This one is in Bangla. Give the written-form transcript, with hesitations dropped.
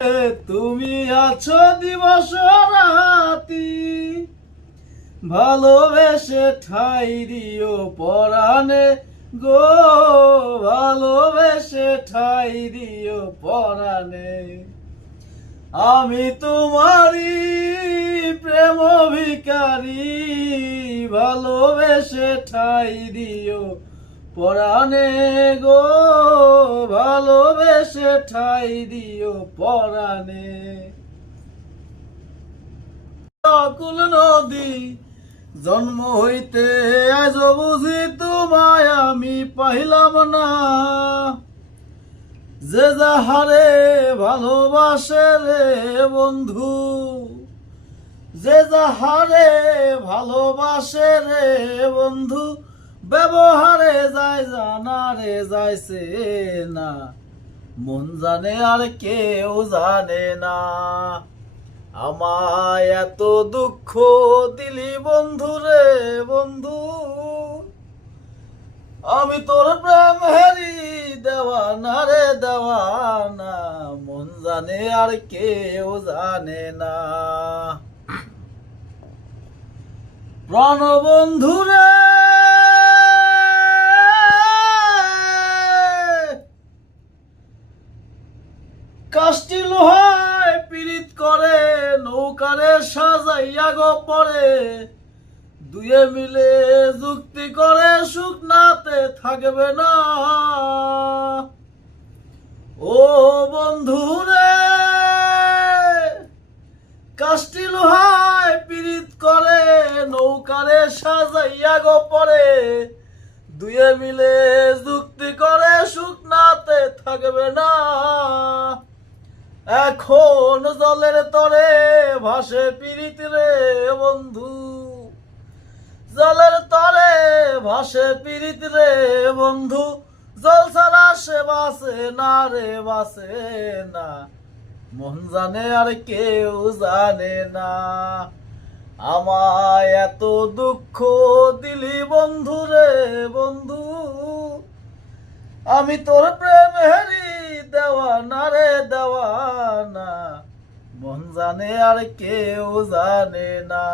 তুমি আছো দিবস রাতি, ভালোবেসে ঠাই দিও পরাণে গো, ভালোবেসে ঠাই দিও পরাণে। আমি তোমারই প্রেম ভিখারি, ভালোবেসে ঠাই দিও পরাণে গো, ভালোবেসে ঠাই দিও পরাণে। অকুল নদী জন্ম হইতে আজ বুঝি তোমায় আমি পাইলাম না, যে যাহারে ভালোবাসে রে বন্ধু, যে যাহারে ভালোবাসে রে বন্ধু, ব্যবহারে যায় জানা রে যাইছে না, মন জানে আর কেউ জানে না। আমায় এত দুঃখ দিলি বন্ধু রে বন্ধু, আমি তোর প্রেম হেরি দেওয়ানা রে দেওয়ানা, মন জানে আর কেউ জানে না। প্রাণ বন্ধু রে কাষ্টি লোহায় পীড়িত করে, নৌকারে সাজাইয়া গো পরে, দুয়ে মিলে যুক্তি করে শুকনাতে থাকবে না। ও বন্ধু রে কাষ্টি লোহায় পীড়িত করে, নৌকারে সাজাইয়া গো পরে, দুয়ে মিলে যুক্তি করে শুকনাতে থাকবে না। এখন জলের তরে ভাসে পীড়িত রে বন্ধু, জলের তরে ভাসে পীড়িত রে বন্ধু, জল ছাড়া সে বাসে না রে বাসে না, মন জানে আর কেউ জানে না। আমায় এত দুঃখ দিলি বন্ধু রে বন্ধু, আমি তোর প্রেম হেরি দেওয়ানা রে দেওয়ানা, মন জানে আর কেউ জানে না।